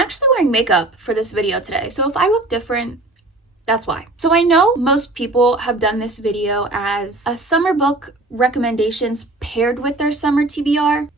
actually wearing makeup for this video today, so if I look different, that's why. So I know most people have done this video as a summer book recommendations paired with their summer TBR,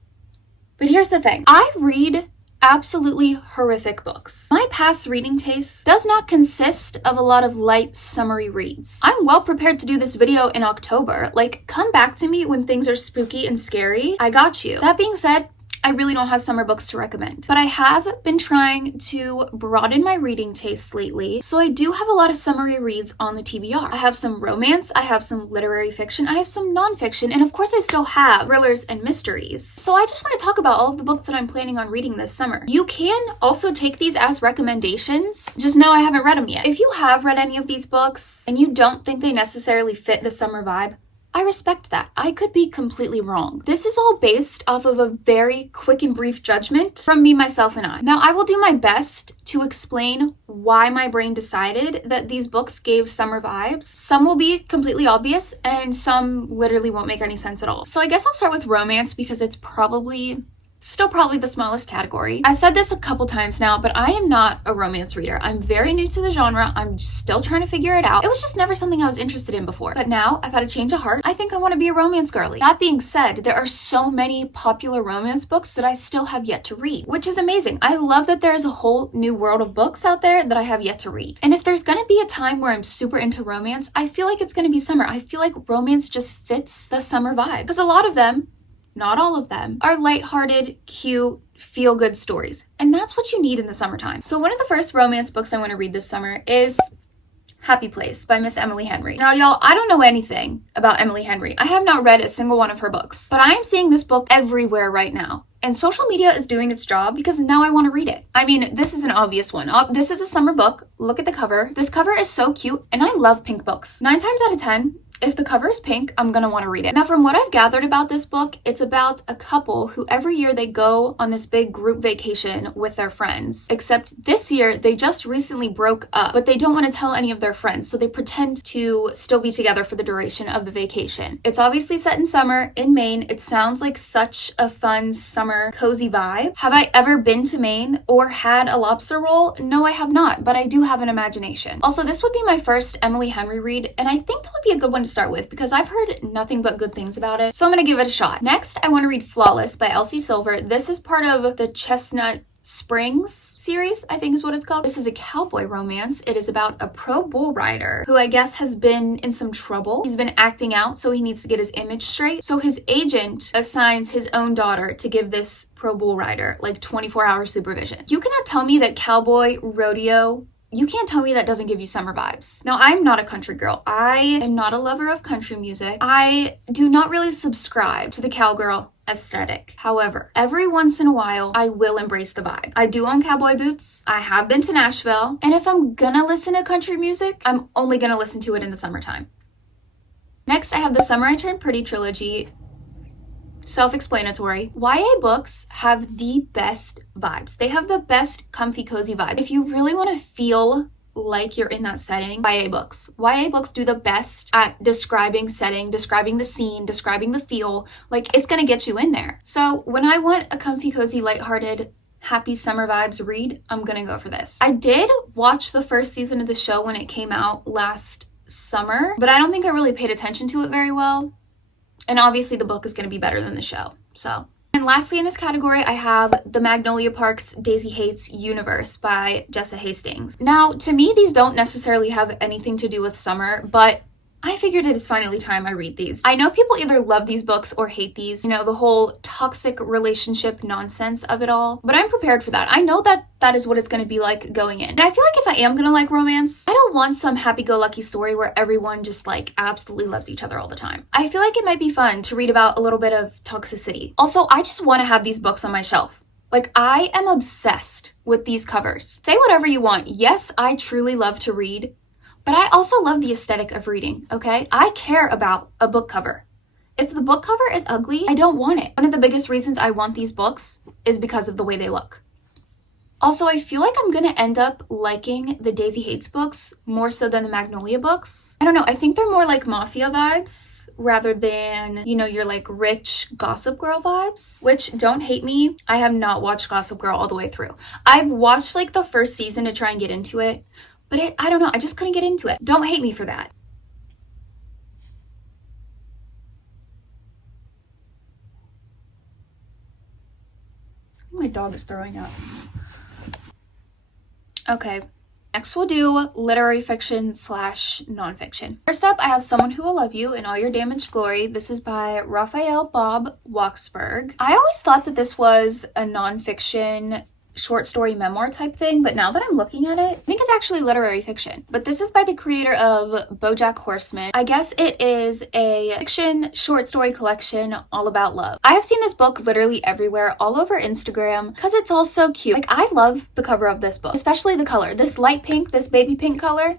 but here's the thing. I read absolutely horrific books. My past reading taste does not consist of a lot of light, summery reads. I'm well prepared to do this video in October. Like, come back to me when things are spooky and scary. I got you. That being said, I really don't have summer books to recommend, but I have been trying to broaden my reading tastes lately, so I do have a lot of summery reads on the TBR. I have some romance, I have some literary fiction, I have some nonfiction, and of course I still have thrillers and mysteries. So I just want to talk about all of the books that I'm planning on reading this summer. You can also take these as recommendations, just know I haven't read them yet. If you have read any of these books and you don't think they necessarily fit the summer vibe, I respect that. I could be completely wrong. This is all based off of a very quick and brief judgment from me, myself, and I. Now, I will do my best to explain why my brain decided that these books gave summer vibes. Some will be completely obvious, and some literally won't make any sense at all. So I guess I'll start with romance because it's still probably the smallest category. I've said this a couple times now, but I am not a romance reader. I'm very new to the genre. I'm still trying to figure it out. It was just never something I was interested in before. But now I've had a change of heart. I think I want to be a romance girly. That being said, there are so many popular romance books that I still have yet to read, which is amazing. I love that there's a whole new world of books out there that I have yet to read. And if there's gonna be a time where I'm super into romance, I feel like it's gonna be summer. I feel like romance just fits the summer vibe. Because a lot of them, not all of them, are lighthearted, cute, feel-good stories. And that's what you need in the summertime. So one of the first romance books I want to read this summer is Happy Place by Miss Emily Henry. Now, y'all, I don't know anything about Emily Henry. I have not read a single one of her books, but I am seeing this book everywhere right now. And social media is doing its job because now I want to read it. I mean, this is an obvious one. This is a summer book. Look at the cover. This cover is so cute, and I love pink books. 9 times out of 10, if the cover is pink, I'm gonna want to read it. Now, from what I've gathered about this book, it's about a couple who every year they go on this big group vacation with their friends. Except this year, they just recently broke up, but they don't want to tell any of their friends, so they pretend to still be together for the duration of the vacation. It's obviously set in summer in Maine. It sounds like such a fun summer cozy vibe. Have I ever been to Maine or had a lobster roll? No, I have not, but I do have an imagination. Also, this would be my first Emily Henry read, and I think that would be a good one to start with because I've heard nothing but good things about it, so I'm gonna give it a shot. Next, I want to read Flawless by Elsie Silver. This is part of the Chestnut Springs series, I think is what it's called. This is a cowboy romance. It is about a pro bull rider who I guess has been in some trouble. He's been acting out, so he needs to get his image straight. So his agent assigns his own daughter to give this pro bull rider like 24-hour supervision. You cannot tell me that cowboy rodeo, you can't tell me that doesn't give you summer vibes. Now, I'm not a country girl. I am not a lover of country music. I do not really subscribe to the cowgirl aesthetic. However, every once in a while, I will embrace the vibe. I do own cowboy boots. I have been to Nashville. And if I'm gonna listen to country music, I'm only gonna listen to it in the summertime. Next, I have the Summer I Turned Pretty trilogy. Self-explanatory. YA books have the best vibes. They have the best comfy, cozy vibe. If you really want to feel like you're in that setting, YA books. YA books do the best at describing setting, describing the scene, describing the feel. Like, it's gonna get you in there. So when I want a comfy, cozy, lighthearted, happy summer vibes read, I'm gonna go for this. I did watch the first season of the show when it came out last summer, but I don't think I really paid attention to it very well. And obviously the book is going to be better than the show. And lastly in this category, I have the Magnolia Parks Daisy Hates Universe by Jessa Hastings. Now, to me, these don't necessarily have anything to do with summer, but I figured it is finally time I read these. I know people either love these books or hate these, you know, the whole toxic relationship nonsense of it all, but I'm prepared for that. I know that that is what it's going to be like going in. And I feel like if I am going to like romance, I don't want some happy-go-lucky story where everyone just like absolutely loves each other all the time. I feel like it might be fun to read about a little bit of toxicity. Also, I just want to have these books on my shelf. Like, I am obsessed with these covers. Say whatever you want. Yes, I truly love to read, but I also love the aesthetic of reading, okay? I care about a book cover. If the book cover is ugly, I don't want it. One of the biggest reasons I want these books is because of the way they look. Also, I feel like I'm gonna end up liking the Daisy Hates books more so than the Magnolia books. I don't know, I think they're more like mafia vibes rather than, you know, your like rich Gossip Girl vibes, which don't hate me. I have not watched Gossip Girl all the way through. I've watched like the first season to try and get into it, but I don't know, I just couldn't get into it. Don't hate me for that. My dog is throwing up. Okay, next we'll do literary fiction / nonfiction. First up, I have Someone Who Will Love You in All Your Damaged Glory. This is by Raphael Bob Waksberg. I always thought that this was a nonfiction short story memoir type thing, but now that I'm looking at it, I think it's actually literary fiction. But this is by the creator of BoJack Horseman. I guess it is a fiction short story collection all about love. I have seen this book literally everywhere, all over Instagram, because it's all so cute. Like, I love the cover of this book, especially the color. This light pink, this baby pink color,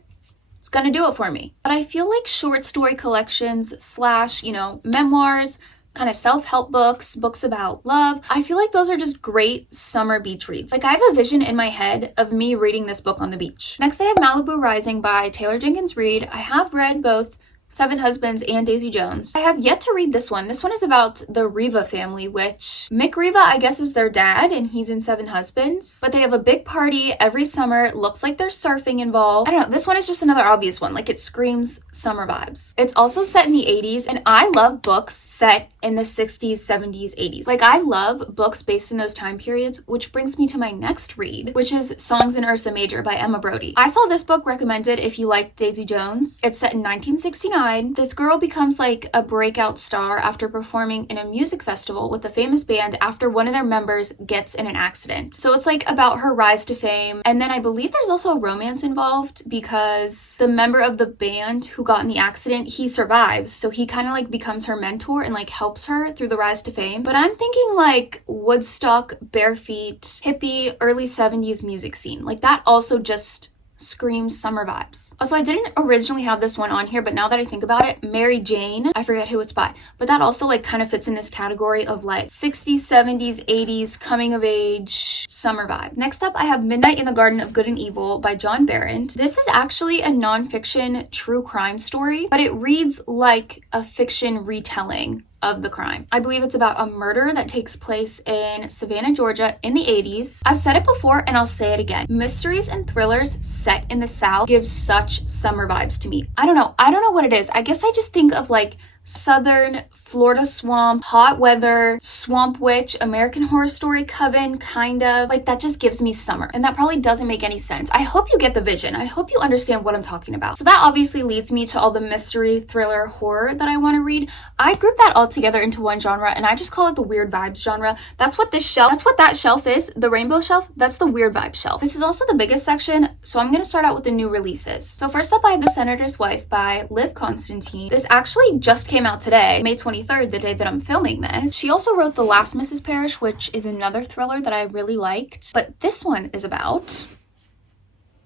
it's gonna do it for me. But I feel like short story collections / you know, memoirs, kind of self-help books about love, I feel like those are just great summer beach reads. Like, I have a vision in my head of me reading this book on the beach. Next, I have Malibu Rising by Taylor Jenkins Reid. I have read both Seven Husbands and Daisy Jones. I have yet to read this one. This one is about the Riva family, which Mick Riva, I guess, is their dad, and he's in Seven Husbands. But they have a big party every summer. It looks like there's surfing involved. I don't know. This one is just another obvious one. Like, it screams summer vibes. It's also set in the 80s, and I love books set in the 60s, 70s, 80s. Like, I love books based in those time periods, which brings me to my next read, which is Songs in Ursa Major by Emma Brody. I saw this book recommended if you like Daisy Jones. It's set in 1969. This girl becomes like a breakout star after performing in a music festival with a famous band after one of their members gets in an accident. So it's like about her rise to fame. And then I believe there's also a romance involved because the member of the band who got in the accident, he survives. So he kind of like becomes her mentor and like helps her through the rise to fame. But I'm thinking like Woodstock, Bare Feet, hippie, early 70s music scene. Like, that also just screams summer vibes. Also, I didn't originally have this one on here, but now that I think about it, Mary Jane, I forget who it's by, but that also like kind of fits in this category of like 60s, 70s, 80s coming of age summer vibe. Next up, I have Midnight in the Garden of Good and Evil by John Berendt. This is actually a nonfiction true crime story, but it reads like a fiction retelling of the crime. I believe it's about a murder that takes place in Savannah, Georgia in the 80s. I've said it before and I'll say it again. Mysteries and thrillers set in the South give such summer vibes to me. I don't know what it is. I guess I just think of like Southern Florida swamp, hot weather, swamp witch, American Horror Story coven, kind of. Like, that just gives me summer. And that probably doesn't make any sense. I hope you get the vision. I hope you understand what I'm talking about. So that obviously leads me to all the mystery, thriller, horror that I want to read. I group that all together into one genre, and I just call it the weird vibes genre. That's what that shelf is. The rainbow shelf, that's the weird vibes shelf. This is also the biggest section, so I'm going to start out with the new releases. So first up, I have The Senator's Wife by Liv Constantine. This actually just came out today, May 23rd, the day that I'm filming this. She also wrote The Last Mrs. Parrish, which is another thriller that I really liked. But this one is about...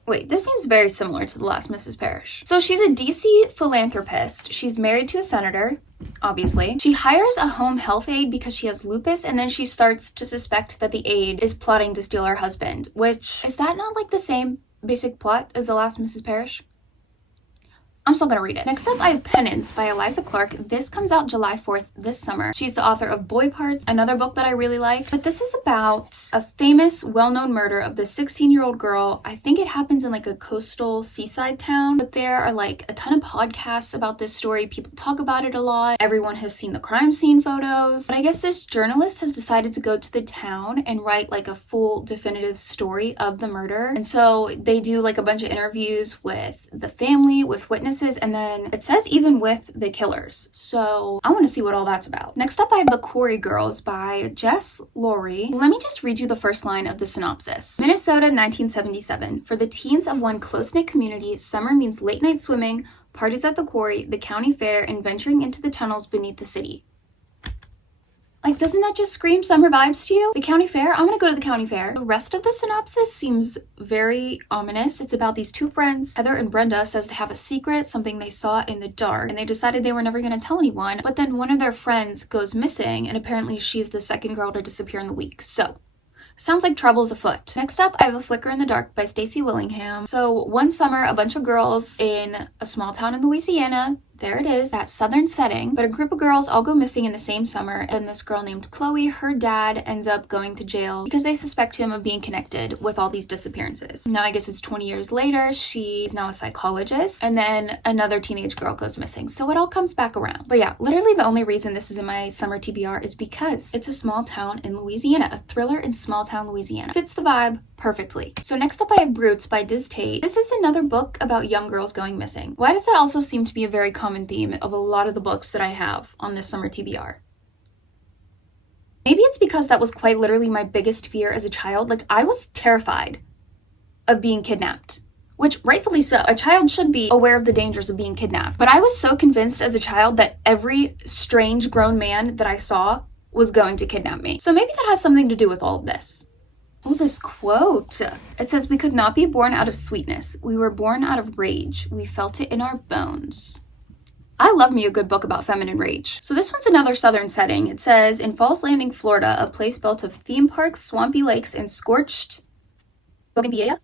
Wait, this seems very similar to The Last Mrs. Parrish. So she's a DC philanthropist. She's married to a senator, obviously. She hires a home health aide because she has lupus, and then she starts to suspect that the aide is plotting to steal her husband, which, is that not like the same basic plot as The Last Mrs. Parrish? I'm still gonna read it. Next up, I have Penance by Eliza Clark. This comes out July 4th this summer. She's the author of Boy Parts, another book that I really like. But this is about a famous, well-known murder of this 16-year-old girl. I think it happens in like a coastal seaside town, but there are like a ton of podcasts about this story. People talk about it a lot. Everyone has seen the crime scene photos. But I guess this journalist has decided to go to the town and write like a full definitive story of the murder. And so they do like a bunch of interviews with the family, with witnesses, and then it says even with the killers. So I want to see what all that's about. Next up, I have The Quarry Girls by Jess Laurie. Let me just read you the first line of the synopsis. Minnesota, 1977. For the teens of one close-knit community, summer means late night swimming, parties at the quarry, the county fair, and venturing into the tunnels beneath the city. Like, doesn't that just scream summer vibes to you? The county fair? I'm gonna go to the county fair. The rest of the synopsis seems very ominous. It's about these two friends. Heather and Brenda says they have a secret, something they saw in the dark, and they decided they were never gonna tell anyone. But then one of their friends goes missing, and apparently she's the second girl to disappear in the week. So Sounds like trouble's afoot. Next up, I have A Flicker in the Dark by Stacey Willingham. So one summer, a bunch of girls in a small town in Louisiana, there it is, that southern setting, but a group of girls all go missing in the same summer, and this girl named Chloe, her dad ends up going to jail because they suspect him of being connected with all these disappearances. Now I guess it's 20 years later, she is now a psychologist, and then another teenage girl goes missing. So it all comes back around. But yeah, literally the only reason this is in my summer TBR is because it's a small town in Louisiana, a thriller in small town Louisiana. Fits the vibe perfectly. So next up I have Brutes by Diz Tate. This is another book about young girls going missing. Why does that also seem to be a very common theme of a lot of the books that I have on this summer TBR? Maybe it's because that was quite literally my biggest fear as a child. Like, I was terrified of being kidnapped, which rightfully so. A child should be aware of the dangers of being kidnapped. But I was so convinced as a child that every strange grown man that I saw was going to kidnap me. So maybe that has something to do with all of this. Oh, this quote. It says, "We could not be born out of sweetness. We were born out of rage. We felt it in our bones." I love me a good book about feminine rage. So this one's another southern setting. It says, "In Falls Landing, Florida, a place built of theme parks, swampy lakes, and scorched bougainvillea?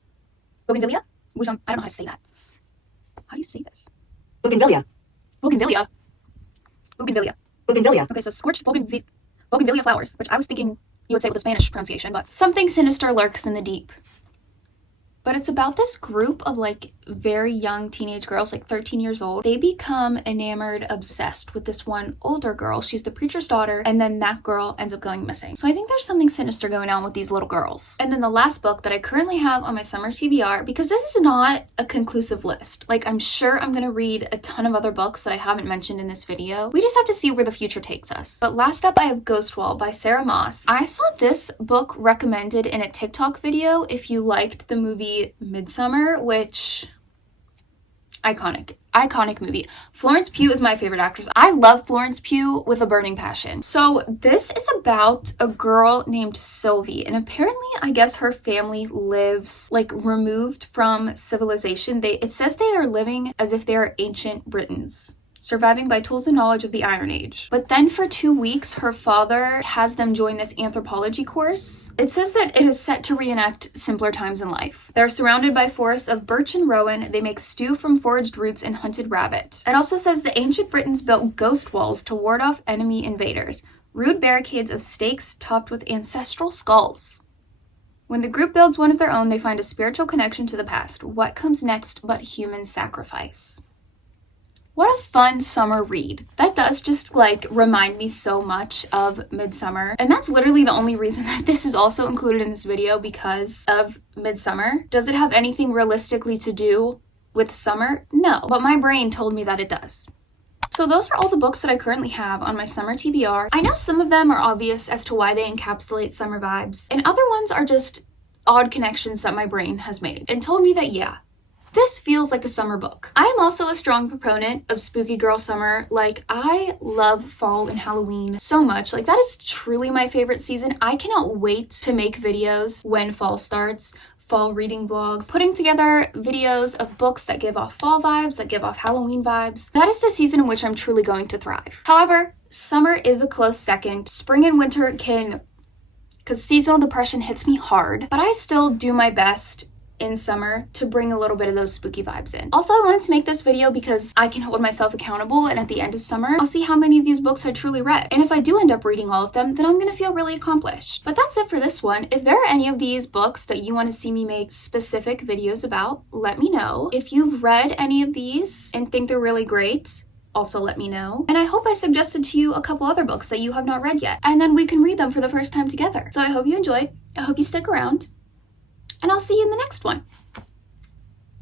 Bougainvillea? Which I don't know how to say that. How do you say this? Bougainvillea. Bougainvillea. Bougainvillea. Bougainvillea. Okay, so scorched bougainvillea flowers, which I was thinking you would say with a Spanish pronunciation, but something sinister lurks in the deep. But it's about this group of like very young teenage girls, like 13 years old. They become enamored, obsessed with this one older girl. She's the preacher's daughter, and then that girl ends up going missing. So I think there's something sinister going on with these little girls. And then the last book that I currently have on my summer TBR, because this is not a conclusive list. Like, I'm sure I'm gonna read a ton of other books that I haven't mentioned in this video. We just have to see where the future takes us. But last up, I have Ghost Wall by Sarah Moss. I saw this book recommended in a TikTok video if you liked the movie Midsummer, which iconic movie. Florence Pugh is my favorite actress. I love Florence Pugh with a burning passion. So this is about a girl named Sylvie, and apparently I guess her family lives like removed from civilization. It says they are living as if they are ancient Britons, surviving by tools and knowledge of the Iron Age. But then for 2 weeks, her father has them join this anthropology course. It says that it is set to reenact simpler times in life. They're surrounded by forests of birch and rowan. They make stew from foraged roots and hunted rabbit. It also says the ancient Britons built ghost walls to ward off enemy invaders, rude barricades of stakes topped with ancestral skulls. When the group builds one of their own, they find a spiritual connection to the past. What comes next but human sacrifice? What a fun summer read. That does just like remind me so much of Midsummer. And that's literally the only reason that this is also included in this video, because of Midsummer. Does it have anything realistically to do with summer? No, but my brain told me that it does. So those are all the books that I currently have on my summer TBR. I know some of them are obvious as to why they encapsulate summer vibes, and other ones are just odd connections that my brain has made and told me that, yeah, this feels like a summer book. I am also a strong proponent of spooky girl summer. Like, I love fall and Halloween so much. Like, that is truly my favorite season. I cannot wait to make videos when fall starts, fall reading vlogs, putting together videos of books that give off fall vibes, that give off Halloween vibes. That is the season in which I'm truly going to thrive. However, summer is a close second. Spring and winter can, because seasonal depression hits me hard, but I still do my best in summer to bring a little bit of those spooky vibes in. Also, I wanted to make this video because I can hold myself accountable, and at the end of summer, I'll see how many of these books I truly read. And if I do end up reading all of them, then I'm gonna feel really accomplished. But that's it for this one. If there are any of these books that you want to see me make specific videos about, let me know. If you've read any of these and think they're really great, also let me know. And I hope I suggested to you a couple other books that you have not read yet, and then we can read them for the first time together. So I hope you enjoyed. I hope you stick around, and I'll see you in the next one.